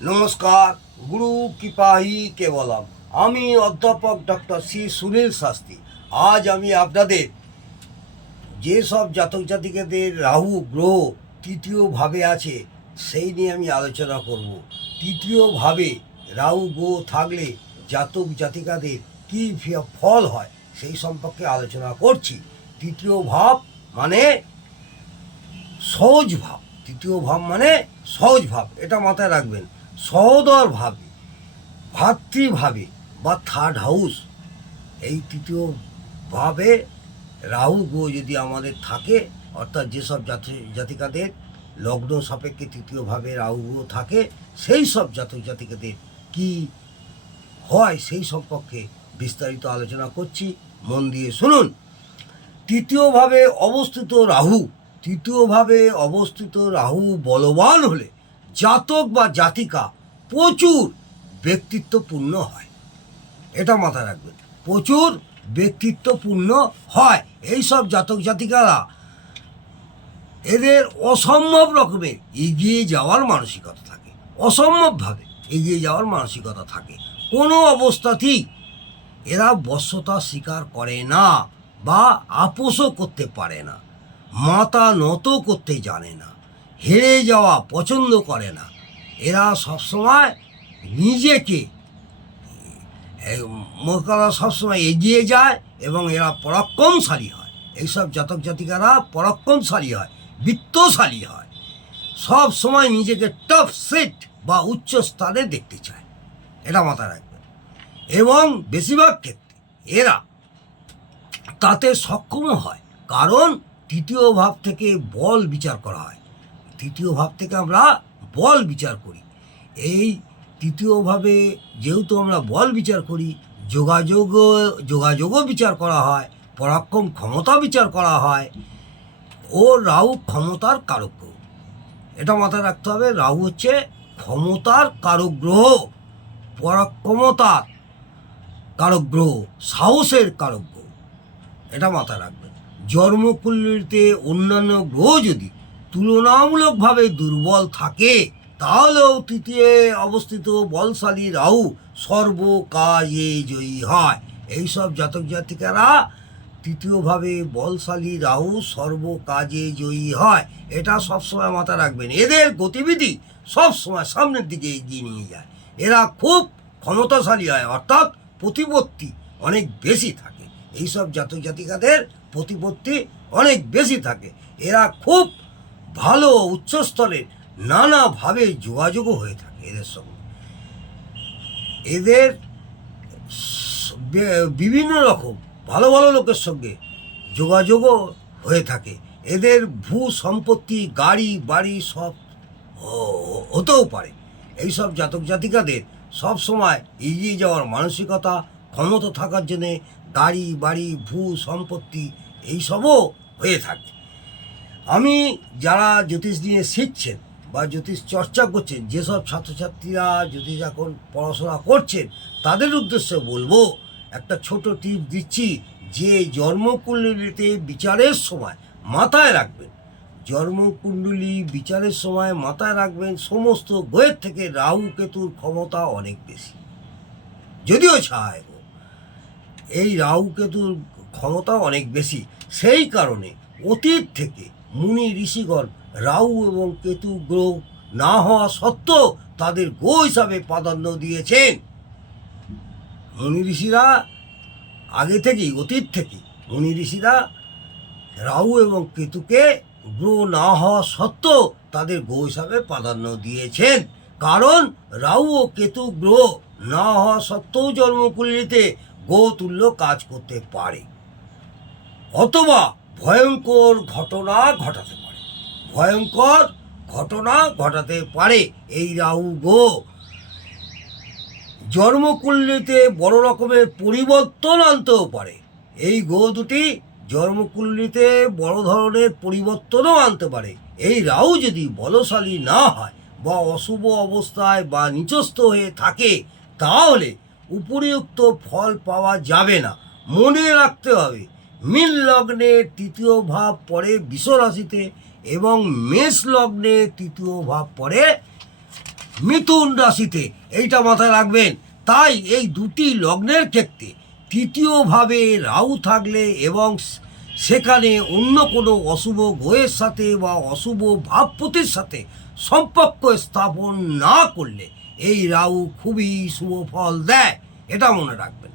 নমস্কার, গুরু কৃপাহি কেবলম। আমি অধ্যাপক ডক্টর সি সুনীল শাস্ত্রী। আজ আমি আপনাদের যেসব জাতক জাতিকাদের রাহু গ্রহ তৃতীয়ভাবে আছে সেই নিয়ে আমি আলোচনা করব। তৃতীয়ভাবে রাহু গ্রহ থাকলে জাতক জাতিকাদের কী ফল হয় সেই সম্পর্কে আলোচনা করছি। তৃতীয় ভাব মানে সহজ ভাব। তৃতীয় ভাব মানে সহজ ভাব, এটা মাথায় রাখবেন। সহোদরভাবে, ভাতৃভাবে বা থার্ড হাউস, এই তৃতীয় ভাবে রাহু গ্রহ যদি আমাদের থাকে, অর্থাৎ যেসব জাতিকাদের লগ্ন সাপেক্ষে তৃতীয়ভাবে রাহু গ্রহ থাকে, সেই সব জাতক জাতিকাদের কি হয় সেই সম্পর্কে বিস্তারিত আলোচনা করছি, মন দিয়ে শুনুন। তৃতীয়ভাবে অবস্থিত রাহু বলবান হলে জাতক বা জাতিকা প্রচুর ব্যক্তিত্বপূর্ণ হয়, এটা মাথায় রাখবেন। প্রচুর ব্যক্তিত্বপূর্ণ হয় এইসব জাতক জাতিকারা। এদের অসম্ভব রকমের এগিয়ে যাওয়ার মানসিকতা থাকে, অসম্ভবভাবে এগিয়ে যাওয়ার মানসিকতা থাকে। কোনো অবস্থাতেই এরা বশ্যতা স্বীকার করে না বা আপোষও করতে পারে না, মাথা নত করতে জানে না, হেরে যাওয়া পছন্দ করে না। এরা সবসময় নিজেকে সবসময় এগিয়ে যায় এবং এরা পরাক্রমশালী হয়। এইসব জাতক জাতিকারা পরাক্রমশালী হয়, বিত্তশালী হয়, সব সময় নিজেকে টপ সিট বা উচ্চ স্থানে দেখতে চায়, এটা মাথায় রাখবেন। এবং বেশিরভাগ ক্ষেত্রে এরা তাতে সক্ষমও হয়, কারণ তৃতীয় ভাব থেকে বল বিচার করা হয়। তৃতীয় ভাব থেকে আমরা বল বিচার করি। এই তৃতীয়ভাবে যেহেতু আমরা বল বিচার করি, যোগাযোগও বিচার করা হয়, পরাক্রম ক্ষমতা বিচার করা হয়। ও রাহু ক্ষমতার কারক গ্রহ, এটা মাথায় রাখতে হবে। রাহু হচ্ছে ক্ষমতার কারক গ্রহ, পরাক্রমতার কারক গ্রহ, সাহসের কারক গ্রহ, এটা মাথায় রাখবেন। জন্মকুণ্ডলিতে অন্যান্য গ্রহ যদি তুলনামূলকভাবে দুর্বল থাকে, তাহলেও তৃতীয় অবস্থিত বলশালী রাহু সর্বকাজে জয়ী হয়। এইসব জাতক জাতিকারা তৃতীয়ভাবে বলশালী রাহু সর্বকাজে জয়ী হয়, এটা সবসময় মাথায় রাখবেন। এদের গতিবিধি সবসময় সামনের দিকে এগিয়ে নিয়ে যায়। এরা খুব ক্ষমতাশালী হয়, অর্থাৎ প্রতিপত্তি অনেক বেশি থাকে। এইসব জাতক জাতিকাদের প্রতিপত্তি অনেক বেশি থাকে। এরা খুব ভালো উচ্চস্তরের নানাভাবে যোগাযোগও হয়ে থাকে এদের সঙ্গে। এদের বিভিন্ন রকম ভালো ভালো লোকের সঙ্গে যোগাযোগও হয়ে থাকে। এদের ভূ সম্পত্তি, গাড়ি বাড়ি সব হতেও পারে। এইসব জাতক জাতিকাদের সব সময় এগিয়ে যাওয়ার মানসিকতা, ক্ষমতা থাকার জন্যে গাড়ি বাড়ি ভূ সম্পত্তি এইসবও হয়ে থাকে। আমি যারা জ্যোতিষ নিয়ে শিখছেন বা জ্যোতিষ চর্চা করছেন, যেসব ছাত্রছাত্রীরা জ্যোতিষ এখন পড়াশোনা করছেন, তাদের উদ্দেশ্যে বলবো, একটা ছোট টিপ দিচ্ছি, যে জন্মকুণ্ডলিতে বিচারের সময় মাথায় রাখবেন, জন্মকুণ্ডলী বিচারের সময় মাথায় রাখবেন সমস্ত গ্রহের থেকে রাহু কেতুর ক্ষমতা অনেক বেশি। যদিও ছায় এই রাহু কেতুর ক্ষমতা অনেক বেশি, সেই কারণে অতীত থেকে মুনি ঋষিগণ রাহু এবং কেতু গ্রহ না হওয়া সত্ত্বেও তাদের গ্রহ হিসাবে প্রাধান্য দিয়েছেন। মুনি ঋষিরা আগে থেকেই, অতীত থেকে মুনি ঋষিরা রাহু এবং কেতুকে গ্রহ না হওয়া সত্ত্বেও তাদের গ্রহ হিসাবে প্রাধান্য দিয়েছেন। কারণ রাহু ও কেতু গ্রহ না হওয়া সত্ত্বেও জন্মকুণ্ডলিতে গ্রহ তুল্য কাজ করতে পারে, অথবা ভয়ঙ্কর ঘটনা ঘটাতে পারে। এই রাহু গ্রহ জন্মকুণ্ডলিতে বড় রকমের পরিবর্তন আনতেও পারে। এই গ্রহ দুটি জন্মকুণ্ডলিতে বড় ধরনের পরিবর্তনও আনতে পারে। এই রাহু যদি বলশালী না হয় বা অশুভ অবস্থায় বা নিচস্থ হয়ে থাকে, তাহলে উপরিউক্ত ফল পাওয়া যাবে না। মনে রাখতে হবে, মীন লগ্নে তৃতীয় ভাব পড়ে বৃষ রাশিতে এবং মেষ লগ্নে তৃতীয় ভাব পড়ে মিথুন রাশিতে, এইটা মাথায় রাখবেন। তাই এই দুটি লগ্নের ক্ষেত্রে তৃতীয়ভাবে রাহু থাকলে এবং সেখানে অন্য কোনো অশুভ গ্রহের সাথে বা অশুভ ভাবপতির সাথে সম্পর্ক স্থাপন না করলে এই রাহু খুবই শুভ ফল দেয়, এটা মনে রাখবেন।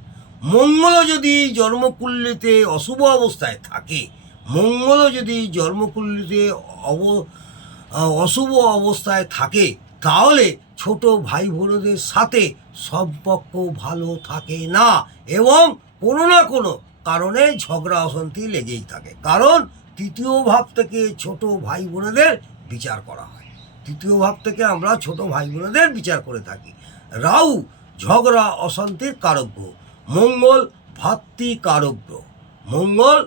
মঙ্গলও যদি জন্মকুণ্ডলিতে অশুভ অবস্থায় থাকে, মঙ্গলও যদি জন্মকুণ্ডলিতে অশুভ অবস্থায় থাকে, তাহলে ছোট ভাই বোনদের সাথে সম্পর্ক ভালো থাকে না এবং কোনো না কোনো কারণে ঝগড়া অশান্তি লেগেই থাকে। কারণ তৃতীয় ভাব থেকে ছোট ভাই বোনেদের বিচার করা হয়, তৃতীয় ভাব থেকে আমরা ছোট ভাই বোনেদের বিচার করে থাকি। রাহু ঝগড়া অশান্তির কারক গ্রহ, মঙ্গল ভাতৃকারক গ্রহ, মঙ্গল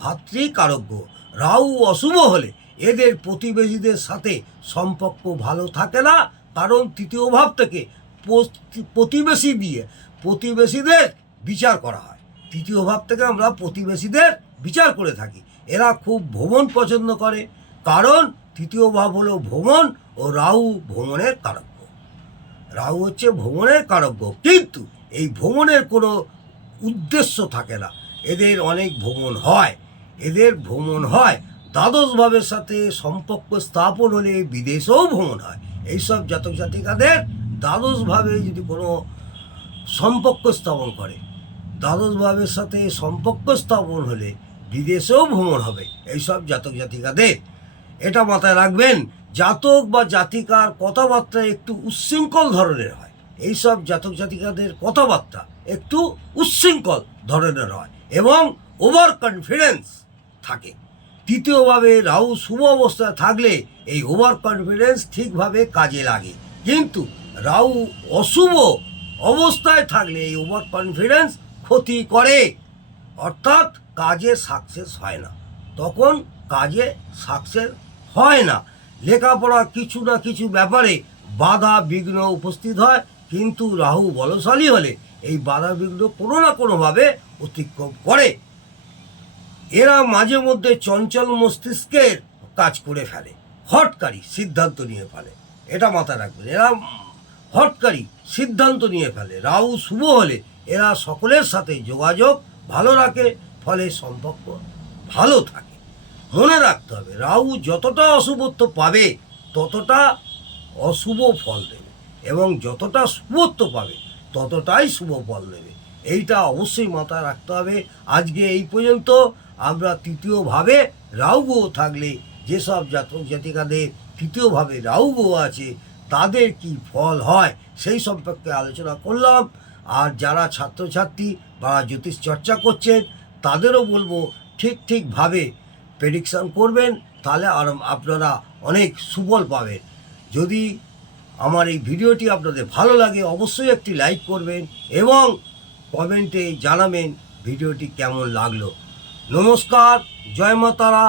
ভাতৃকারক গ্রহ। রাহু অশুভ হলে এদের প্রতিবেশীদের সাথে সম্পর্ক ভালো থাকে না, কারণ তৃতীয় ভাব থেকে প্রতিবেশীদের বিচার করা হয়। তৃতীয় ভাব থেকে আমরা প্রতিবেশীদের বিচার করে থাকি। এরা খুব ভ্রমণ পছন্দ করে, কারণ তৃতীয় ভাব হলো ভ্রমণ ও রাহু ভ্রমণের কারক গ্রহ। রাহু হচ্ছে ভ্রমণের কারক গ্রহ, কিন্তু এই ভ্রমণের কোনো উদ্দেশ্য থাকে না। এদের অনেক ভ্রমণ হয়, এদের ভ্রমণ হয়। দ্বাদশ ভাবের সাথে সম্পর্ক স্থাপন হলে বিদেশেও ভ্রমণ হয়। এইসব জাতক জাতিকাদের দ্বাদশ ভাবে যদি কোনো সম্পর্ক স্থাপন করে, দ্বাদশ ভাবের সাথে সম্পর্ক স্থাপন হলে বিদেশেও ভ্রমণ হবে এইসব জাতক জাতিকাদের, এটা মাথায় রাখবেন। জাতক বা জাতিকার কথাবার্তা একটু উচ্ছৃঙ্খল ধরনের হয়, এইসব জাতক জাতিকাদের কথাবার্তা একটু উচ্ছৃঙ্খল ধরনের হয় এবং ওভার কনফিডেন্স থাকে। তৃতীয়ভাবে রাহু শুভ অবস্থায় থাকলে এই ওভার কনফিডেন্স ঠিকভাবে কাজে লাগে, কিন্তু রাহু অশুভ অবস্থায় থাকলে এই ওভার কনফিডেন্স ক্ষতি করে, অর্থাৎ কাজে সাকসেস হয় না, তখন কাজে সাকসেস হয় না। লেখাপড়া কিছু না কিছু ব্যাপারে বাধা বিঘ্ন উপস্থিত হয়, কিন্তু রাহু বলশালী হলে এই বাধা বিঘ্ন কোনো না কোনোভাবে অতিক্রম করে। এরা মাঝে মধ্যে চঞ্চল মস্তিষ্কের কাজ করে ফেলে, হঠকারী সিদ্ধান্ত নিয়ে ফেলে, এটা মাথায় রাখবেন। এরা হঠকারী সিদ্ধান্ত নিয়ে ফেলে। রাহু শুভ হলে এরা সকলের সাথে যোগাযোগ ভালো রাখে, ফলে সম্পর্ক ভালো থাকে। মনে রাখতে হবে, রাহু যতটা অশুভত্ব পাবে ততটা অশুভ ফল দেবে, এবং যতটা শুভত্ব পাবে ততটাই শুভ ফল দেবে, এইটা অবশ্যই মাথায় রাখতে হবে। আজকে এই পর্যন্ত আমরা তৃতীয়ভাবে রাহু গ্রহ থাকলে যেসব জাতক জাতিকাদের তৃতীয়ভাবে রাহু গ্রহ আছে তাদের কি ফল হয় সেই সম্পর্কে আলোচনা করলাম। আর যারা ছাত্রছাত্রী বা জ্যোতিষ চর্চা করছেন তাদেরও বলবো ঠিকভাবে প্রেডিকশান করবেন, তাহলে আপনারা অনেক সুফল পাবেন। যদি আমার এই ভিডিওটি আপনাদের ভালো লাগে অবশ্যই একটি লাইক করবেন এবং কমেন্টে জানাবেন ভিডিওটি কেমন লাগলো। নমস্কার, জয় মা তারা।